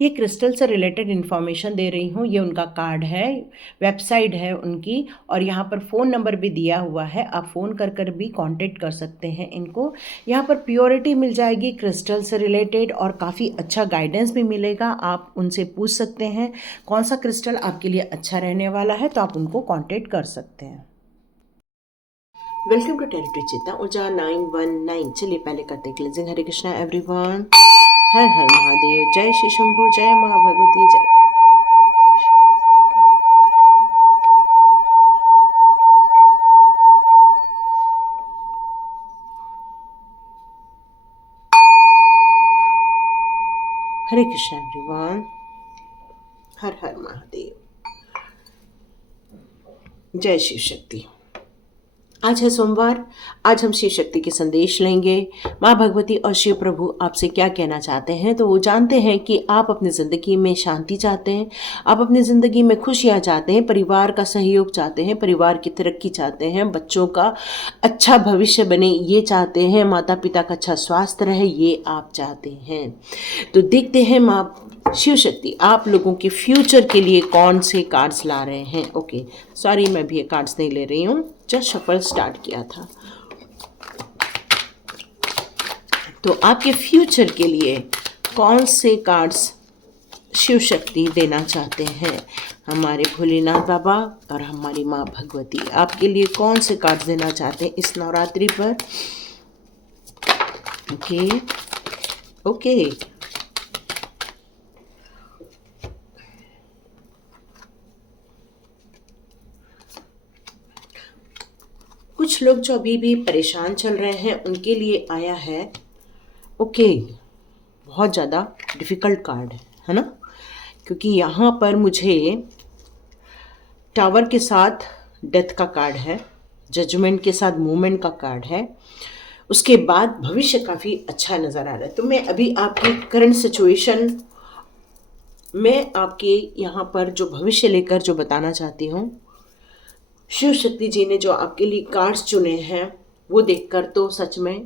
ये क्रिस्टल से related information दे रही हूँ। ये उनका कार्ड है, वेबसाइट है उनकी, और यहाँ पर फ़ोन नंबर भी दिया हुआ है। आप फ़ोन कर कर भी कांटेक्ट कर सकते हैं इनको। यहाँ पर प्योरिटी मिल जाएगी क्रिस्टल से रिलेटेड, और काफ़ी अच्छा गाइडेंस भी मिलेगा। आप उनसे पूछ सकते हैं कौन सा क्रिस्टल आपके लिए अच्छा रहने वाला है, तो आप उनको कांटेक्ट कर सकते हैं। वेलकम टू टेरिटरी चेतना ऊर्जा 919। चलिए पहले करते हैं क्लेंजिंग। हरे कृष्णा एवरीवन, हर हर महादेव, जय श्री शंभू, जय माँ भगवती, जय। हरे कृष्णा एवरीवन, हर हर महादेव, जय शिव शक्ति। आज है सोमवार। आज हम शिव शक्ति के संदेश लेंगे। माँ भगवती और शिव प्रभु आपसे क्या कहना चाहते हैं। तो वो जानते हैं कि आप अपनी ज़िंदगी में शांति चाहते हैं, आप अपनी ज़िंदगी में खुशियाँ चाहते हैं, परिवार का सहयोग चाहते हैं, परिवार की तरक्की चाहते हैं, बच्चों का अच्छा भविष्य बने ये चाहते हैं, माता पिता का अच्छा स्वास्थ्य रहे ये आप चाहते हैं। तो देखते हैं माँ शिव शक्ति आप लोगों के फ्यूचर के लिए कौन से कार्ड्स ला रहे हैं। ओके, सॉरी, मैं भी ये कार्ड्स नहीं ले रही हूँ, जस्ट शफल स्टार्ट किया था। तो आपके फ्यूचर के लिए कौन से कार्ड्स शिव शक्ति देना चाहते हैं, हमारे भोलेनाथ बाबा और हमारी माँ भगवती आपके लिए कौन से कार्ड्स देना चाहते हैं इस नवरात्रि पर। ओके ओके, कुछ लोग जो अभी भी परेशान चल रहे हैं उनके लिए आया है। ओके, बहुत ज़्यादा डिफ़िकल्ट कार्ड है ना, क्योंकि यहाँ पर मुझे टावर के साथ डेथ का कार्ड है, जजमेंट के साथ मूवमेंट का कार्ड है, उसके बाद भविष्य काफ़ी अच्छा नज़र आ रहा है। तो मैं अभी आपकी करंट सिचुएशन में आपके यहाँ पर जो भविष्य लेकर जो बताना चाहती हूँ, शिव शक्ति जी ने जो आपके लिए कार्ड्स चुने हैं वो देखकर तो सच में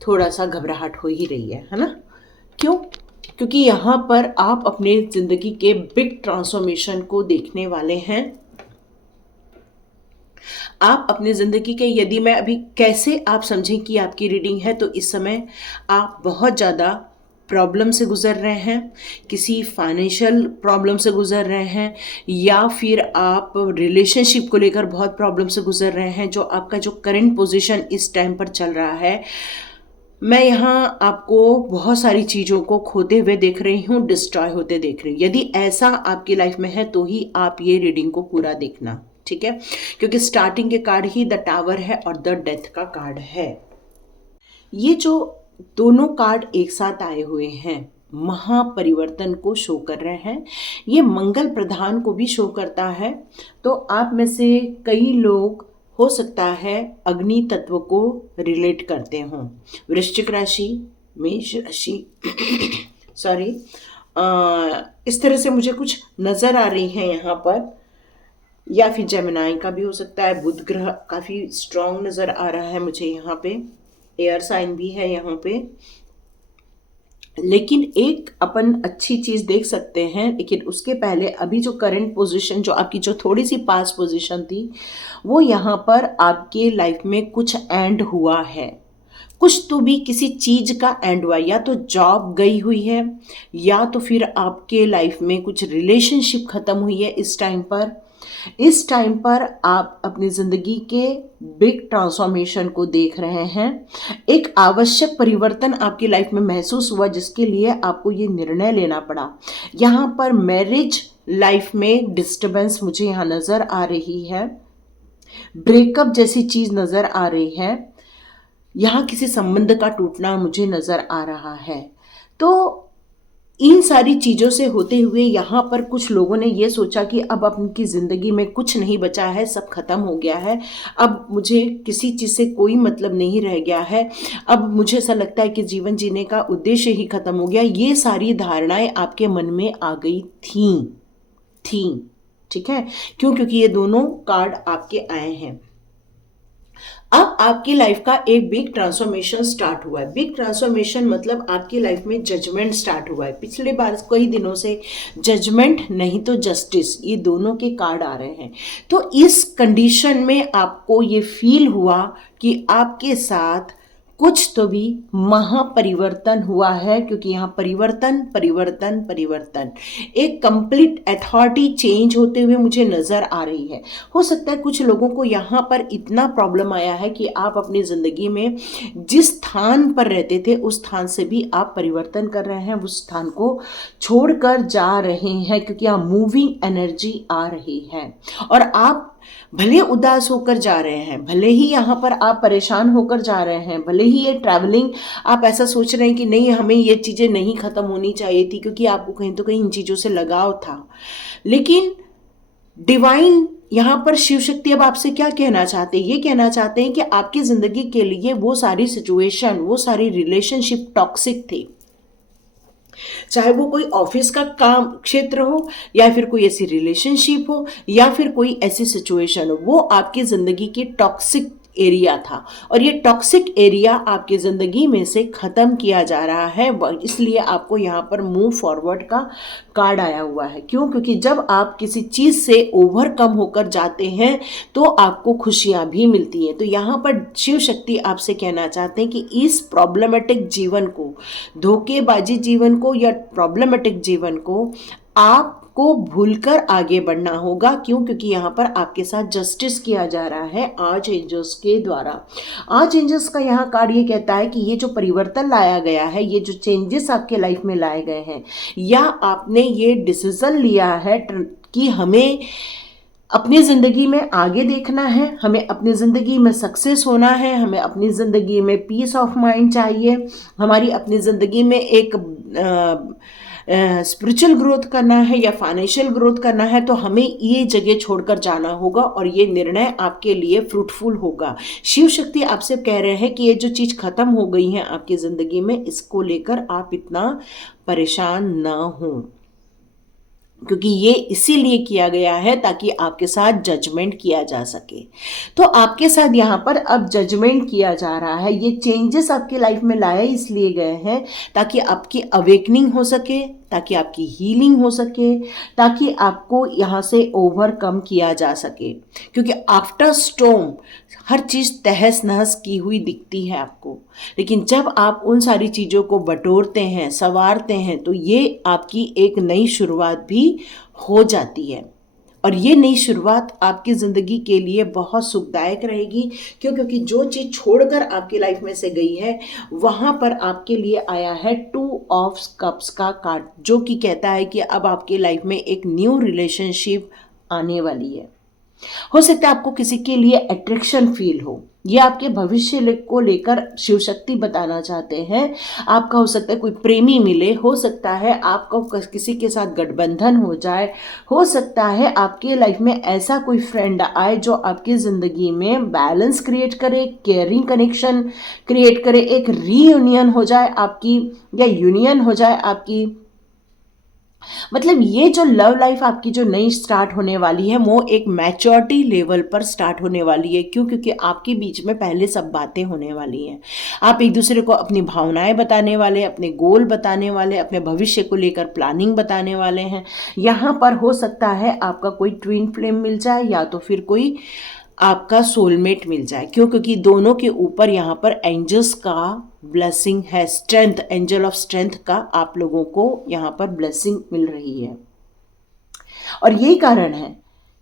थोड़ा सा घबराहट हो ही रही है ना। क्यों? क्योंकि यहाँ पर आप अपने ज़िंदगी के बिग ट्रांसफॉर्मेशन को देखने वाले हैं। आप अपनी ज़िंदगी के, यदि मैं अभी कैसे आप समझें कि आपकी रीडिंग है, तो इस समय आप बहुत ज़्यादा प्रॉब्लम से गुज़र रहे हैं, किसी फाइनेंशियल प्रॉब्लम से गुज़र रहे हैं, या फिर आप रिलेशनशिप को लेकर बहुत प्रॉब्लम से गुज़र रहे हैं। जो आपका जो करंट पोजीशन इस टाइम पर चल रहा है, मैं यहाँ आपको बहुत सारी चीज़ों को खोते हुए देख रही हूँ, डिस्ट्रॉय होते देख रही हूँ। यदि ऐसा आपकी लाइफ में है तो ही आप ये रीडिंग को पूरा देखना, ठीक है, क्योंकि स्टार्टिंग के कार्ड ही द टावर है और द डेथ का कार्ड है। ये जो दोनों कार्ड एक साथ आए हुए हैं महापरिवर्तन को शो कर रहे हैं। ये मंगल प्रधान को भी शो करता है। तो आप में से कई लोग हो सकता है अग्नि तत्व को रिलेट करते हों। वृश्चिक राशि, मेष राशि सॉरी, इस तरह से मुझे कुछ नज़र आ रही हैं यहाँ पर, या फिर जेमिनाई का भी हो सकता है। बुध ग्रह काफ़ी स्ट्रॉन्ग नज़र आ रहा है मुझे यहाँ पे, एयर साइन भी है यहाँ पे। लेकिन एक अपन अच्छी चीज़ देख सकते हैं, लेकिन उसके पहले अभी जो करंट पोजीशन, जो आपकी जो थोड़ी सी पास पोजीशन थी, वो यहाँ पर आपके लाइफ में कुछ एंड हुआ है। कुछ तो भी किसी चीज़ का एंड हुआ, या तो जॉब गई हुई है, या तो फिर आपके लाइफ में कुछ रिलेशनशिप ख़त्म हुई है। इस टाइम पर आप अपनी ज़िंदगी के बिग ट्रांसफॉर्मेशन को देख रहे हैं। एक आवश्यक परिवर्तन आपकी लाइफ में महसूस हुआ, जिसके लिए आपको ये निर्णय लेना पड़ा। यहाँ पर मैरिज लाइफ में डिस्टर्बेंस मुझे यहाँ नज़र आ रही है, ब्रेकअप जैसी चीज़ नज़र आ रही है, यहाँ किसी संबंध का टूटना मुझे नज़र आ रहा है। तो इन सारी चीज़ों से होते हुए यहाँ पर कुछ लोगों ने ये सोचा कि अब अपनी ज़िंदगी में कुछ नहीं बचा है, सब खत्म हो गया है, अब मुझे किसी चीज़ से कोई मतलब नहीं रह गया है, अब मुझे ऐसा लगता है कि जीवन जीने का उद्देश्य ही खत्म हो गया। ये सारी धारणाएं आपके मन में आ गई थी, ठीक है। क्यों? क्योंकि ये दोनों कार्ड आपके आए हैं। अब आपकी लाइफ का एक बिग ट्रांसफॉर्मेशन स्टार्ट हुआ है। बिग ट्रांसफॉर्मेशन मतलब आपकी लाइफ में जजमेंट स्टार्ट हुआ है। पिछले बार कई दिनों से जजमेंट नहीं तो जस्टिस, ये दोनों के कार्ड आ रहे हैं। तो इस कंडीशन में आपको ये फील हुआ कि आपके साथ कुछ तो भी महापरिवर्तन हुआ है, क्योंकि यहाँ परिवर्तन परिवर्तन परिवर्तन, एक कंप्लीट अथॉरिटी चेंज होते हुए मुझे नजर आ रही है। हो सकता है कुछ लोगों को यहाँ पर इतना प्रॉब्लम आया है कि आप अपनी जिंदगी में जिस स्थान पर रहते थे उस स्थान से भी आप परिवर्तन कर रहे हैं, उस स्थान को छोड़कर जा रहे हैं, क्योंकि यहाँ मूविंग एनर्जी आ रही है। और आप भले उदास होकर जा रहे हैं, भले ही यहाँ पर आप परेशान होकर जा रहे हैं, भले ही ये ट्रैवलिंग आप ऐसा सोच रहे हैं कि नहीं हमें ये चीज़ें नहीं ख़त्म होनी चाहिए थी, क्योंकि आपको कहीं तो कहीं इन चीज़ों से लगाव था, लेकिन डिवाइन यहाँ पर शिव शक्ति अब आपसे क्या कहना चाहते हैं? ये कहना चाहते हैं कि आपकी ज़िंदगी के लिए वो सारी सिचुएशन, वो सारी रिलेशनशिप टॉक्सिक थी, चाहे वो कोई ऑफिस का काम क्षेत्र हो, या फिर कोई ऐसी रिलेशनशिप हो, या फिर कोई ऐसी सिचुएशन हो, वो आपकी जिंदगी की टॉक्सिक एरिया था, और ये टॉक्सिक एरिया आपकी ज़िंदगी में से ख़त्म किया जा रहा है। इसलिए आपको यहाँ पर मूव फॉरवर्ड का कार्ड आया हुआ है। क्यों? क्योंकि जब आप किसी चीज़ से ओवरकम होकर जाते हैं तो आपको खुशियाँ भी मिलती हैं। तो यहाँ पर शिव शक्ति आपसे कहना चाहते हैं कि इस प्रॉब्लमेटिक जीवन को, धोखेबाजी जीवन को या प्रॉब्लमेटिक जीवन को आपको भूलकर आगे बढ़ना होगा। क्यों? क्योंकि यहाँ पर आपके साथ जस्टिस किया जा रहा है आर्च एंजल्स के द्वारा। आर्च एंजल्स का यहाँ कार्ड ये कहता है कि ये जो परिवर्तन लाया गया है, ये जो चेंजेस आपके लाइफ में लाए गए हैं, या आपने ये डिसीजन लिया है कि हमें अपनी ज़िंदगी में आगे देखना है, हमें अपनी ज़िंदगी में सक्सेस होना है, हमें अपनी ज़िंदगी में पीस ऑफ माइंड चाहिए, हमारी अपनी ज़िंदगी में एक स्पिरिचुअल ग्रोथ करना है या फाइनेंशियल ग्रोथ करना है, तो हमें ये जगह छोड़कर जाना होगा और ये निर्णय आपके लिए फ्रूटफुल होगा। शिव शक्ति आपसे कह रहे हैं कि ये जो चीज़ ख़त्म हो गई है आपकी ज़िंदगी में, इसको लेकर आप इतना परेशान ना हों, क्योंकि ये इसीलिए किया गया है ताकि आपके साथ जजमेंट किया जा सके। तो आपके साथ यहाँ पर अब जजमेंट किया जा रहा है। ये चेंजेस आपकी लाइफ में लाए इसलिए गए हैं ताकि आपकी अवेकनिंग हो सके, ताकि आपकी हीलिंग हो सके, ताकि आपको यहाँ से ओवरकम किया जा सके। क्योंकि आफ्टर स्टॉर्म हर चीज़ तहस नहस की हुई दिखती है आपको, लेकिन जब आप उन सारी चीज़ों को बटोरते हैं, संवारते हैं, तो ये आपकी एक नई शुरुआत भी हो जाती है। और ये नई शुरुआत आपकी ज़िंदगी के लिए बहुत सुखदायक रहेगी। क्यों? क्योंकि जो चीज़ छोड़कर आपकी लाइफ में से गई है, वहाँ पर आपके लिए आया है 2 ऑफ कप्स का कार्ड, जो कि कहता है कि अब आपकी लाइफ में एक न्यू रिलेशनशिप आने वाली है। हो सकता है आपको किसी के लिए अट्रैक्शन फील हो, ये आपके भविष्य को लेकर शिव शक्ति बताना चाहते हैं। आपका हो सकता है कोई प्रेमी मिले, हो सकता है आपको किसी के साथ गठबंधन हो जाए, हो सकता है आपके लाइफ में ऐसा कोई फ्रेंड आए जो आपकी ज़िंदगी में बैलेंस क्रिएट करे, केयरिंग कनेक्शन क्रिएट करे, एक रीयूनियन हो जाए आपकी, या यूनियन हो जाए आपकी। मतलब ये जो लव लाइफ आपकी जो नई स्टार्ट होने वाली है, वो एक मैच्योरिटी लेवल पर स्टार्ट होने वाली है। क्यों? क्योंकि आपके बीच में पहले सब बातें होने वाली हैं। आप एक दूसरे को अपनी भावनाएं बताने वाले, अपने गोल बताने वाले, अपने भविष्य को लेकर प्लानिंग बताने वाले हैं। यहाँ पर हो सकता है आपका कोई ट्विन फ्लेम मिल जाए, या तो फिर कोई आपका सोलमेट मिल जाए। क्यों? क्योंकि दोनों के ऊपर यहाँ पर एंजल्स का ब्लेसिंग है, स्ट्रेंथ, एंजल ऑफ स्ट्रेंथ का आप लोगों को यहाँ पर ब्लेसिंग मिल रही है। और यही कारण है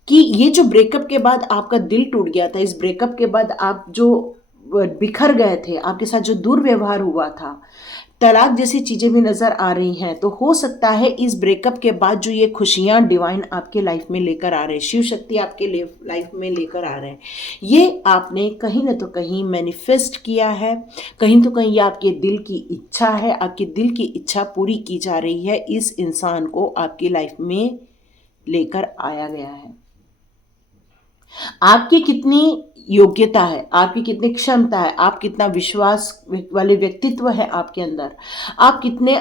कि ये जो ब्रेकअप के बाद आपका दिल टूट गया था, इस ब्रेकअप के बाद आप जो बिखर गए थे, आपके साथ जो दुर्व्यवहार हुआ था, तलाक जैसी चीज़ें भी नज़र आ रही हैं, तो हो सकता है इस ब्रेकअप के बाद जो ये खुशियाँ डिवाइन आपके लाइफ में लेकर आ रहे हैं, शिव शक्ति आपके लाइफ में लेकर आ रहे हैं, ये आपने कहीं ना तो कहीं मैनिफेस्ट किया है, कहीं तो कहीं ये आपके दिल की इच्छा है, आपके दिल की इच्छा पूरी की जा रही है। इस इंसान को आपकी लाइफ में लेकर आया गया है। आपकी कितनी योग्यता है, आपकी कितनी क्षमता है, आप कितना विश्वास वाले व्यक्तित्व है आपके अंदर, आप कितने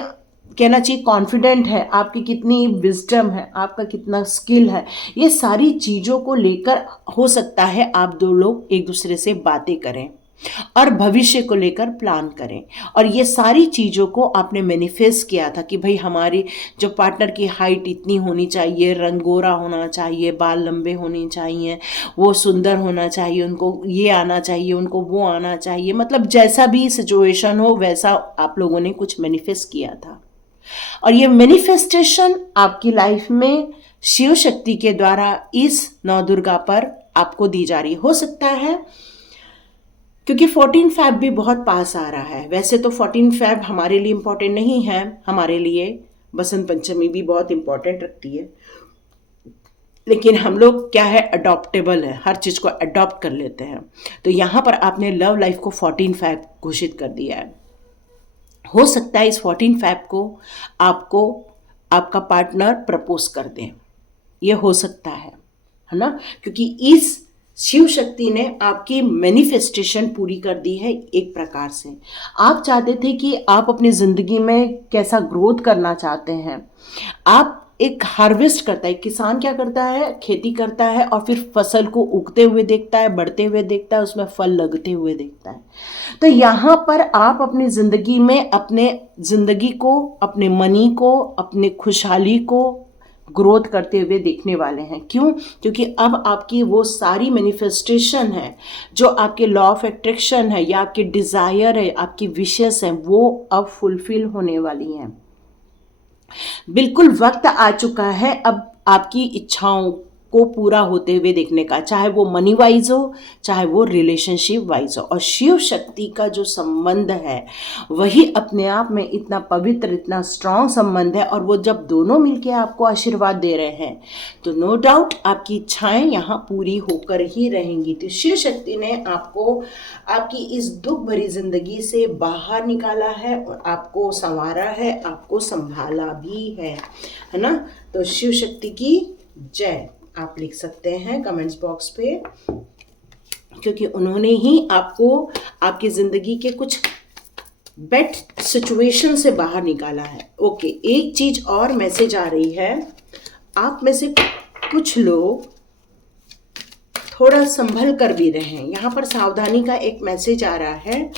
कहना चाहिए कॉन्फिडेंट है, आपकी कितनी विजडम है, आपका कितना स्किल है, ये सारी चीज़ों को लेकर हो सकता है आप दो लोग एक दूसरे से बातें करें और भविष्य को लेकर प्लान करें। और ये सारी चीज़ों को आपने मैनिफेस्ट किया था कि भाई हमारी जो पार्टनर की हाइट इतनी होनी चाहिए, रंग गोरा होना चाहिए, बाल लंबे होने चाहिए, वो सुंदर होना चाहिए, उनको ये आना चाहिए, उनको वो आना चाहिए, मतलब जैसा भी सिचुएशन हो वैसा आप लोगों ने कुछ मैनिफेस्ट किया था। और ये मैनिफेस्टेशन आपकी लाइफ में शिव शक्ति के द्वारा इस नौ दुर्गा पर आपको दी जा रही हो सकता है, क्योंकि 14 फैब भी बहुत पास आ रहा है। वैसे तो 14 फैब हमारे लिए इम्पोर्टेंट नहीं है, हमारे लिए बसंत पंचमी भी बहुत इम्पोर्टेंट रखती है, लेकिन हम लोग क्या है, अडॉप्टेबल है, हर चीज़ को अडॉप्ट कर लेते हैं। तो यहाँ पर आपने लव लाइफ को 14 फैब घोषित कर दिया है। हो सकता है इस 14 फैब को आपको आपका पार्टनर प्रपोज कर दें, ये हो सकता है ना, क्योंकि इस शिव शक्ति ने आपकी मैनिफेस्टेशन पूरी कर दी है। एक प्रकार से आप चाहते थे कि आप अपनी ज़िंदगी में कैसा ग्रोथ करना चाहते हैं। आप एक हार्वेस्ट करता है, किसान क्या करता है, खेती करता है और फिर फसल को उगते हुए देखता है, बढ़ते हुए देखता है, उसमें फल लगते हुए देखता है। तो यहाँ पर आप अपनी ज़िंदगी में अपने ज़िंदगी को, अपने मनी को, अपने खुशहाली को ग्रोथ करते हुए देखने वाले हैं। क्यों? क्योंकि अब आपकी वो सारी मैनिफेस्टेशन है, जो आपके लॉ ऑफ अट्रैक्शन है या आपके डिज़ायर है, आपकी विशेस हैं, वो अब फुलफिल होने वाली हैं। बिल्कुल वक्त आ चुका है अब आपकी इच्छाओं को पूरा होते हुए देखने का, चाहे वो मनी वाइज हो, चाहे वो रिलेशनशिप वाइज हो। और शिव शक्ति का जो संबंध है वही अपने आप में इतना पवित्र, इतना स्ट्रांग संबंध है, और वो जब दोनों मिलके आपको आशीर्वाद दे रहे हैं तो नो डाउट आपकी इच्छाएं यहाँ पूरी होकर ही रहेंगी। तो शिव शक्ति ने आपको आपकी इस दुख भरी जिंदगी से बाहर निकाला है और आपको संवारा है, आपको संभाला भी है ना। तो शिव शक्ति की जय आप लिख सकते हैं कमेंट्स बॉक्स पे, क्योंकि उन्होंने ही आपको आपकी ज़िंदगी के कुछ बेड सिचुएशन से बाहर निकाला है। ओके, एक चीज़ और मैसेज आ रही है, आप में से कुछ लोग थोड़ा संभल कर भी रहे हैं। यहाँ पर सावधानी का एक मैसेज आ रहा है।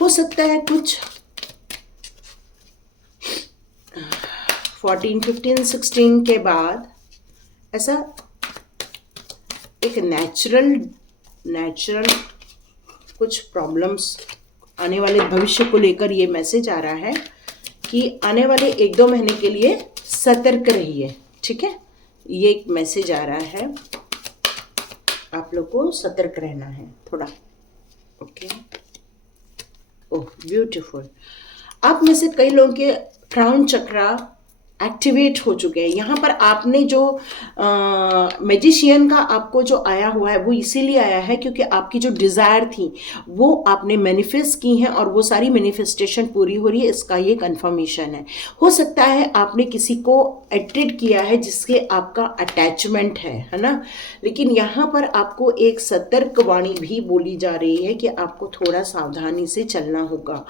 हो सकता है कुछ 14, 15, 16 के बाद ऐसा एक नेचुरल कुछ प्रॉब्लम्स आने वाले भविष्य को लेकर ये मैसेज आ रहा है कि आने वाले 1-2 महीने के लिए सतर्क रहिए। ठीक है, ये एक मैसेज आ रहा है, आप लोग को सतर्क रहना है थोड़ा। Okay, oh beautiful. आप में से कई लोगों के क्राउन चक्रा एक्टिवेट हो चुके हैं। यहाँ पर आपने जो मैजिशियन का आपको जो आया हुआ है वो इसीलिए आया है क्योंकि आपकी जो डिज़ायर थी वो आपने मैनिफेस्ट की हैं और वो सारी मैनिफेस्टेशन पूरी हो रही है, इसका ये कंफर्मेशन है। हो सकता है आपने किसी को अट्रैक्ट किया है जिसके आपका अटैचमेंट है ना, लेकिन यहाँ पर आपको एक सतर्क वाणी भी बोली जा रही है कि आपको थोड़ा सावधानी से चलना होगा।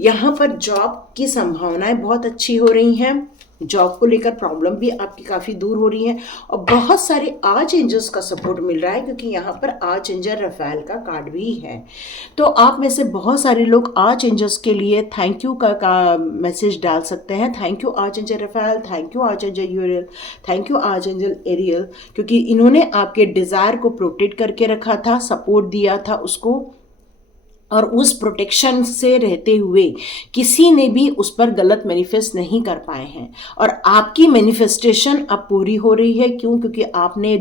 यहाँ पर जॉब की संभावनाएं बहुत अच्छी हो रही हैं, जॉब को लेकर प्रॉब्लम भी आपकी काफ़ी दूर हो रही है और बहुत सारे आर्च एंजल्स का सपोर्ट मिल रहा है क्योंकि यहाँ पर आर्च एंजल रफेल का कार्ड भी है। तो आप में से बहुत सारे लोग आर्च एंजल्स के लिए थैंक यू का मैसेज डाल सकते हैं। Thank you archangel Raphael, thank you archangel Uriel, thank you archangel Ariel, क्योंकि इन्होंने आपके डिज़ायर को प्रोटेक्ट करके रखा था, सपोर्ट दिया था उसको, और उस प्रोटेक्शन से रहते हुए किसी ने भी उस पर गलत मैनिफेस्ट नहीं कर पाए हैं। और आपकी मैनिफेस्टेशन अब पूरी हो रही है। क्यों? क्योंकि आपने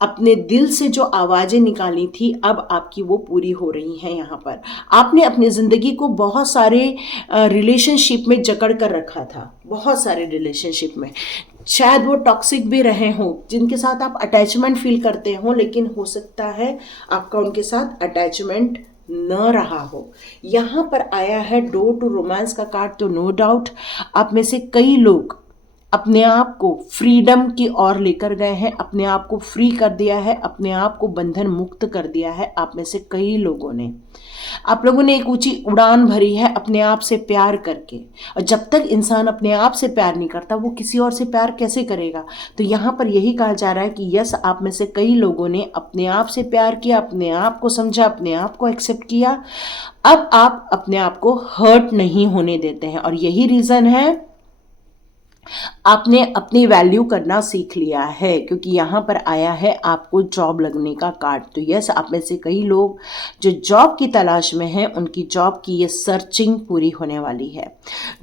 अपने दिल से जो आवाज़ें निकाली थी अब आपकी वो पूरी हो रही हैं। यहाँ पर आपने अपनी ज़िंदगी को बहुत सारे रिलेशनशिप में जकड़ कर रखा था, बहुत सारे रिलेशनशिप में, शायद वो टॉक्सिक भी रहे हों, जिनके साथ आप अटैचमेंट फील करते हो, लेकिन हो सकता है आपका उनके साथ अटैचमेंट न रहा हो। यहाँ पर आया है डोर टू रोमांस का कार्ड। तो नो डाउट आप में से कई लोग अपने आप को फ्रीडम की ओर लेकर गए हैं, अपने आप को फ्री कर दिया है, अपने आप को बंधन मुक्त कर दिया है। आप में से कई लोगों ने, आप लोगों ने एक ऊंची उड़ान भरी है अपने आप से प्यार करके। और जब तक इंसान अपने आप से प्यार नहीं करता, वो किसी और से प्यार कैसे करेगा? तो यहाँ पर यही कहा जा रहा है कि यस, आप में से कई लोगों ने अपने आप से प्यार किया, अपने आप को समझा, अपने आप को एक्सेप्ट किया। अब आप अपने आप को हर्ट नहीं होने देते हैं, और यही रीजन है आपने अपनी वैल्यू करना सीख लिया है, क्योंकि यहाँ पर आया है आपको जॉब लगने का कार्ड। तो यस, आप में से कई लोग जो जॉब की तलाश में हैं, उनकी जॉब की ये सर्चिंग पूरी होने वाली है।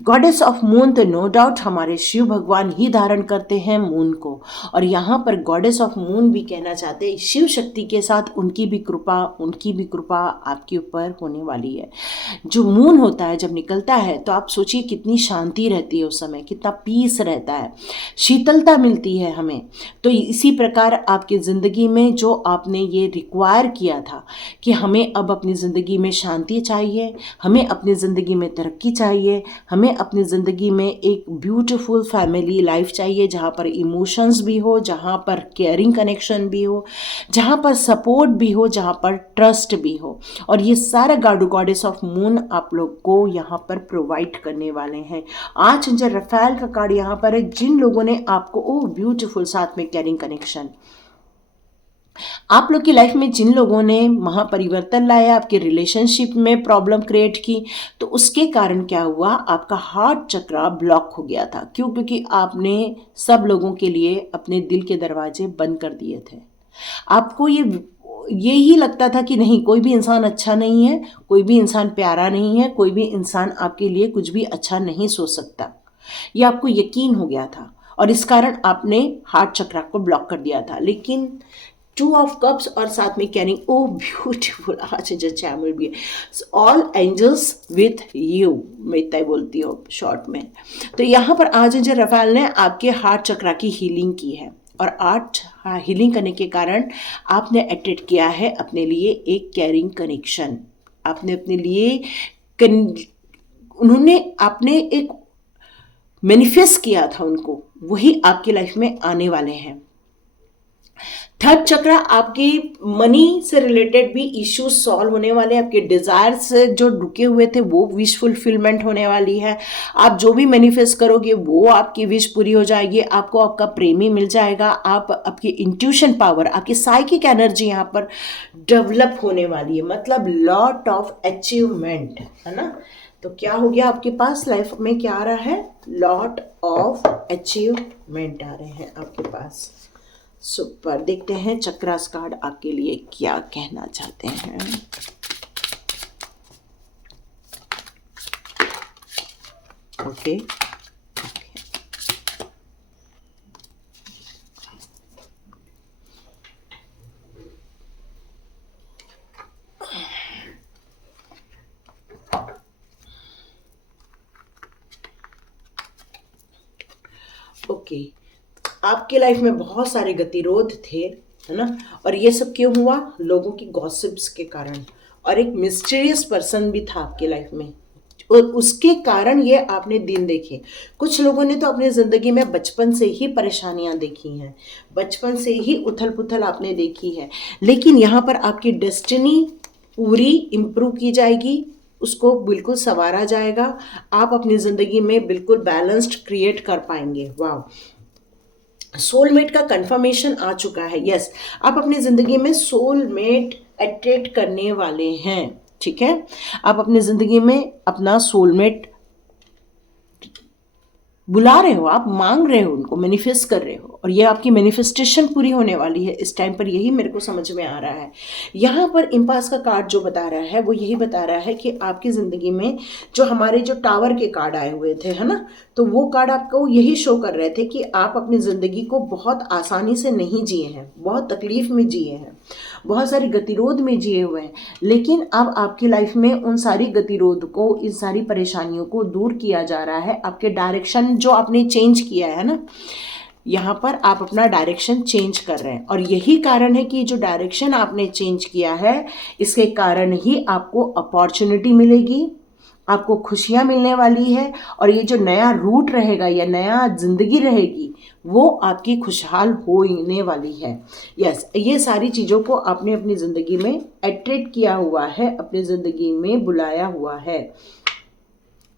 गॉडेस ऑफ मून, तो नो डाउट हमारे शिव भगवान ही धारण करते हैं मून को, और यहाँ पर गॉडेस ऑफ मून भी कहना चाहते हैं शिव शक्ति के साथ उनकी भी कृपा आपके ऊपर होने वाली है। जो मून होता है जब निकलता है, तो आप सोचिए कितनी शांति रहती है उस समय, कितना पीस रहता है, शीतलता मिलती है हमें। तो इसी प्रकार आपकी ज़िंदगी में जो आपने ये रिक्वायर किया था कि हमें अब अपनी ज़िंदगी में शांति चाहिए, हमें अपनी ज़िंदगी में तरक्की चाहिए, हमें अपनी ज़िंदगी में एक ब्यूटीफुल फैमिली लाइफ चाहिए, जहाँ पर इमोशंस भी हो, जहाँ पर केयरिंग कनेक्शन भी हो, जहाँ पर सपोर्ट भी हो, जहाँ पर ट्रस्ट भी हो। और ये सारा गॉडेस ऑफ मून आप लोग को यहाँ पर प्रोवाइड करने वाले हैं। आर्चएंजल रफाएल का कार्ड यहाँ पर है। जिन लोगों ने आपको, ओह ब्यूटीफुल, साथ में कैरिंग कनेक्शन, आप लोग की लाइफ में जिन लोगों ने महापरिवर्तन लाया, आपके रिलेशनशिप में प्रॉब्लम क्रिएट की, तो उसके कारण क्या हुआ, आपका हार्ट चक्र ब्लॉक हो गया था। क्यों? क्योंकि आपने सब लोगों के लिए अपने दिल के दरवाजे बंद कर दिए थे। आपको ये ही लगता था कि नहीं, कोई भी इंसान अच्छा नहीं है, कोई भी इंसान प्यारा नहीं है, कोई भी इंसान आपके लिए कुछ भी अच्छा नहीं सोच सकता। ये आपको यकीन हो गया था, और इस कारण आपने हार्ट चक्र को ब्लॉक कर दिया था। लेकिन 2 ऑफ कप्स और साथ में कैरिंग, ओ ब्यूटीफुल, आज जो चैमल भी है, ऑल एंजल्स विथ यू, मैं इतना ही बोलती हूँ शॉर्ट में। तो यहाँ पर आज जो रफाल ने आपके हार्ट चक्र की हीलिंग की है, और हीलिंग करने के कारण आपने अट्रैक्ट किया है अपने लिए एक कैरिंग कनेक्शन। आपने अपने लिए आपने एक मैनिफेस्ट किया था उनको, वही आपकी लाइफ में आने वाले हैं। थर्ड चक्र, आपकी मनी से रिलेटेड भी इश्यूज सॉल्व होने वाले हैं। आपके डिजायर्स जो रुके हुए थे वो विश फुलफिलमेंट होने वाली है। आप जो भी मैनिफेस्ट करोगे वो आपकी विश पूरी हो जाएगी। आपको आपका प्रेमी मिल जाएगा। आपकी इंट्यूशन पावर, आपकी साइकिक एनर्जी यहाँ पर डेवलप होने वाली है, मतलब लॉट ऑफ अचीवमेंट, है ना। तो क्या हो गया आपके पास लाइफ में, क्या आ रहा है, लॉट ऑफ अचीवमेंट आ रहे हैं आपके पास। सुपर, देखते हैं चक्रास कार्ड आपके लिए क्या कहना चाहते हैं। ओके, ओके, आपके लाइफ में बहुत सारे गतिरोध थे, है ना, और ये सब क्यों हुआ, लोगों की गॉसिप्स के कारण, और एक मिस्टीरियस पर्सन भी था आपके लाइफ में, और उसके कारण ये आपने दिन देखे। कुछ लोगों ने तो अपनी ज़िंदगी में बचपन से ही परेशानियां देखी हैं, बचपन से ही उथल पुथल आपने देखी है, लेकिन यहाँ पर आपकी डेस्टिनी पूरी इम्प्रूव की जाएगी, उसको बिल्कुल संवारा जाएगा। आप अपनी ज़िंदगी में बिल्कुल बैलेंस्ड क्रिएट कर पाएंगे। वाह, सोलमेट का कंफर्मेशन आ चुका है। यस, आप अपनी ज़िंदगी में सोलमेट अट्रैक्ट करने वाले हैं, ठीक है। आप अपनी ज़िंदगी में अपना सोलमेट बुला रहे हो, आप मांग रहे हो, उनको मैनिफेस्ट कर रहे हो, और ये आपकी मैनिफेस्टेशन पूरी होने वाली है इस टाइम पर, यही मेरे को समझ में आ रहा है। यहाँ पर इम्पास का कार्ड जो बता रहा है वो यही बता रहा है कि आपकी ज़िंदगी में जो हमारे जो टावर के कार्ड आए हुए थे, है ना, तो वो कार्ड आपको यही शो कर रहे थे कि आप अपनी ज़िंदगी को बहुत आसानी से नहीं जिए हैं, बहुत तकलीफ में जिए हैं, बहुत सारी गतिरोध में जिए हुए हैं, लेकिन अब आपकी लाइफ में उन सारी गतिरोध को, इन सारी परेशानियों को दूर किया जा रहा है। आपके डायरेक्शन जो आपने चेंज किया है ना, यहाँ पर आप अपना डायरेक्शन चेंज कर रहे हैं, और यही कारण है कि जो डायरेक्शन आपने चेंज किया है, इसके कारण ही आपको अपॉर्चुनिटी मिलेगी, आपको खुशियाँ मिलने वाली है और ये जो नया रूट रहेगा या नया ज़िंदगी रहेगी वो आपकी खुशहाल होने वाली है। यस, ये सारी चीज़ों को आपने अपनी ज़िंदगी में अट्रैक्ट किया हुआ है, अपनी ज़िंदगी में बुलाया हुआ है।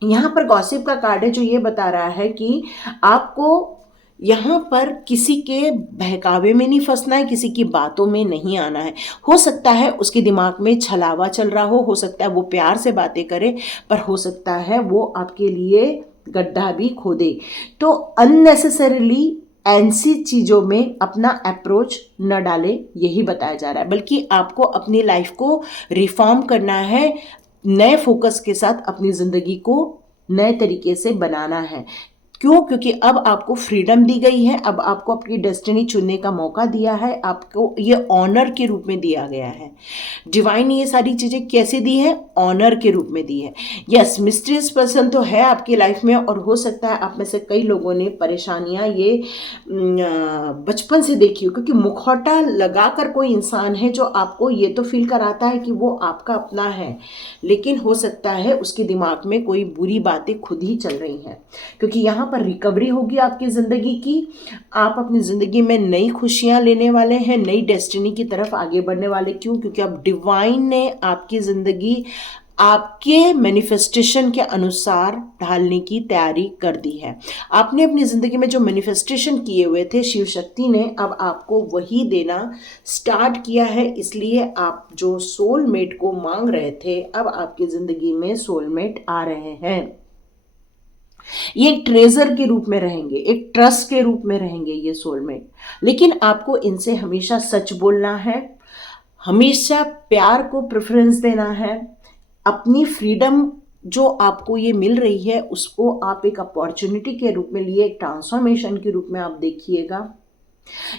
यहाँ पर गॉसिप का कार्ड है जो ये बता रहा है कि आपको यहाँ पर किसी के बहकावे में नहीं फंसना है, किसी की बातों में नहीं आना है। हो सकता है उसके दिमाग में छलावा चल रहा हो सकता है वो प्यार से बातें करे, पर हो सकता है वो आपके लिए गड्ढा भी खोदे। तो अननेसेसरीली ऐसी चीज़ों में अपना अप्रोच न डाले, यही बताया जा रहा है। बल्कि आपको अपनी लाइफ को रिफॉर्म करना है, नए फोकस के साथ अपनी ज़िंदगी को नए तरीके से बनाना है। क्यों? क्योंकि अब आपको फ्रीडम दी गई है, अब आपको अपनी डेस्टिनी चुनने का मौका दिया है, आपको ये ऑनर के रूप में दिया गया है। डिवाइन ने ये सारी चीज़ें कैसे दी हैं? ऑनर के रूप में दी है। यस, मिस्टीरियस पर्सन तो है आपकी लाइफ में और हो सकता है आप में से कई लोगों ने परेशानियां ये बचपन से देखी हो, क्योंकि मुखौटा लगाकर कोई इंसान है जो आपको ये तो फील कराता है कि वो आपका अपना है, लेकिन हो सकता है उसके दिमाग में कोई बुरी बातें खुद ही चल रही हैं। क्योंकि यहाँ पर रिकवरी होगी आपकी ज़िंदगी की, आप अपनी ज़िंदगी में नई खुशियाँ लेने वाले हैं, नई डेस्टिनी की तरफ आगे बढ़ने वाले। क्यों? क्योंकि अब डिवाइन ने आपकी ज़िंदगी आपके मैनिफेस्टेशन के अनुसार ढालने की तैयारी कर दी है। आपने अपनी ज़िंदगी में जो मैनिफेस्टेशन किए हुए थे, शिव शक्ति ने अब आपको वही देना स्टार्ट किया है। इसलिए आप जो सोलमेट को मांग रहे थे, अब आपकी ज़िंदगी में सोलमेट आ रहे हैं। ये एक ट्रेजर के रूप में रहेंगे, एक ट्रस्ट के रूप में रहेंगे ये सोलमेट। लेकिन आपको इनसे हमेशा सच बोलना है, हमेशा प्यार को प्रेफरेंस देना है। अपनी फ्रीडम जो आपको ये मिल रही है उसको आप एक अपॉर्चुनिटी के रूप में लिए, एक ट्रांसफॉर्मेशन के रूप में आप देखिएगा।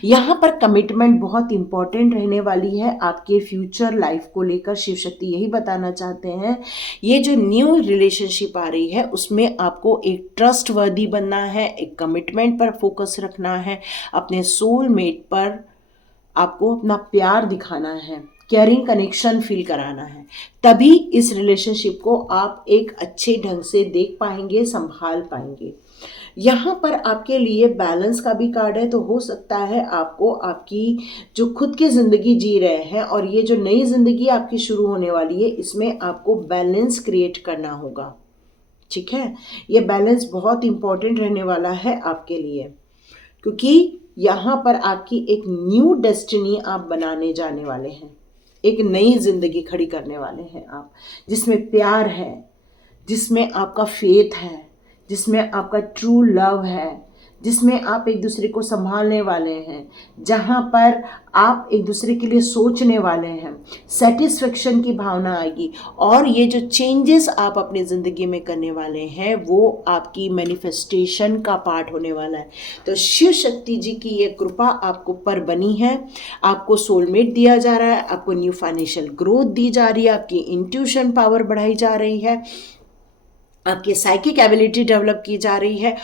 यहाँ पर कमिटमेंट बहुत इंपॉर्टेंट रहने वाली है आपके फ्यूचर लाइफ को लेकर। शिव शक्ति यही बताना चाहते हैं, ये जो न्यू रिलेशनशिप आ रही है उसमें आपको एक ट्रस्ट वर्दी बनना है, एक कमिटमेंट पर फोकस रखना है, अपने सोलमेट पर आपको अपना प्यार दिखाना है, केयरिंग कनेक्शन फील कराना है। तभी इस रिलेशनशिप को आप एक अच्छे ढंग से देख पाएंगे, संभाल पाएंगे। यहाँ पर आपके लिए बैलेंस का भी कार्ड है। तो हो सकता है आपको आपकी जो खुद की ज़िंदगी जी रहे हैं और ये जो नई ज़िंदगी आपकी शुरू होने वाली है, इसमें आपको बैलेंस क्रिएट करना होगा। ठीक है, ये बैलेंस बहुत इंपॉर्टेंट रहने वाला है आपके लिए, क्योंकि यहाँ पर आपकी एक न्यू डेस्टिनी आप बनाने जाने वाले हैं, एक नई जिंदगी खड़ी करने वाले हैं आप, जिसमें प्यार है, जिसमें आपका फेथ है, जिसमें आपका ट्रू लव है, जिसमें आप एक दूसरे को संभालने वाले हैं, जहाँ पर आप एक दूसरे के लिए सोचने वाले हैं, सेटिस्फेक्शन की भावना आएगी। और ये जो चेंजेस आप अपनी ज़िंदगी में करने वाले हैं वो आपकी मैनिफेस्टेशन का पार्ट होने वाला है। तो शिव शक्ति जी की ये कृपा आपको पर बनी है, आपको सोलमेट दिया जा रहा है, आपको न्यू फाइनेंशियल ग्रोथ दी जा रही है, आपकी इंट्यूशन पावर बढ़ाई जा रही है, आपकी साइकिक एबिलिटी डेवलप की जा रही है।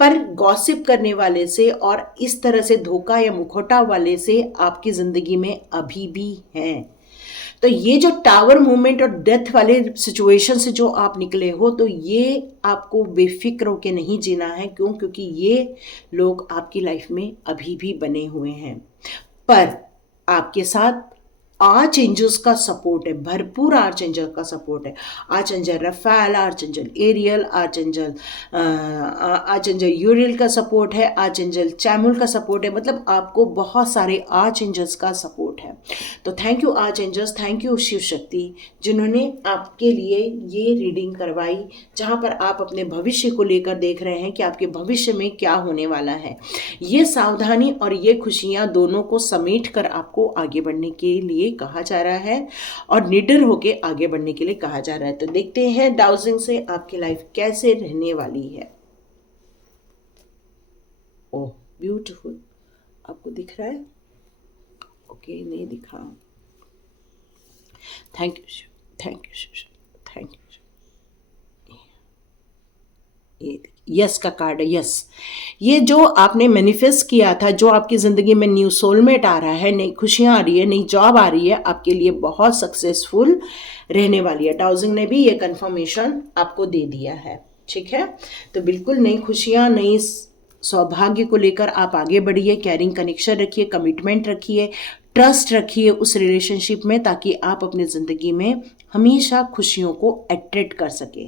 पर गॉसिप करने वाले से और इस तरह से धोखा या मुखौटा वाले से आपकी ज़िंदगी में अभी भी हैं। तो ये जो टावर मूवमेंट और डेथ वाले सिचुएशन से जो आप निकले हो, तो ये आपको बेफिक्र होकर नहीं जीना है। क्यों? क्योंकि ये लोग आपकी लाइफ में अभी भी बने हुए हैं, पर आपके साथ आर्च एंजल्स का सपोर्ट है, भरपूर आर्च एंजल का सपोर्ट है। Archangel Raphael, archangel Ariel, archangel Uriel का सपोर्ट है, आर्च एंजल चैमुल का सपोर्ट है। मतलब आपको बहुत सारे आर्च एंजल्स का सपोर्ट है। तो thank you archangels, thank you Shiv Shakti, जिन्होंने आपके लिए ये रीडिंग करवाई, जहाँ पर आप अपने भविष्य को लेकर देख रहे हैं कि आपके भविष्य में क्या होने वाला है। ये सावधानी और ये खुशियाँ दोनों को समेट कर आपको आगे बढ़ने के लिए कहा जा रहा है और निडर होके आगे बढ़ने के लिए कहा जा रहा है। तो देखते हैं डाउजिंग से आपकी लाइफ कैसे रहने वाली है। ओह ब्यूटीफुल, आपको दिख रहा है? ओके, नहीं दिखा। Thank you, thank you, thank you. ये देखिए। यस का कार्ड है, यस। ये जो आपने मैनिफेस्ट किया था, जो आपकी ज़िंदगी में न्यू सोलमेट आ रहा है, नई खुशियाँ आ रही है, नई जॉब आ रही है, आपके लिए बहुत सक्सेसफुल रहने वाली है। डाउजिंग ने भी ये कंफर्मेशन आपको दे दिया है, ठीक है। तो बिल्कुल नई खुशियाँ, नई सौभाग्य को लेकर आप आगे बढ़िए, कैरिंग कनेक्शन रखिए, कमिटमेंट रखिए, ट्रस्ट रखिए उस रिलेशनशिप में, ताकि आप अपनी ज़िंदगी में हमेशा खुशियों को अट्रैक्ट कर सके।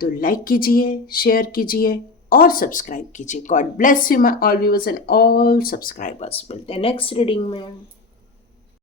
तो लाइक कीजिए, शेयर कीजिए और सब्सक्राइब कीजिए। God bless you my all viewers and all subscribers. मिलते हैं नेक्स्ट रीडिंग में।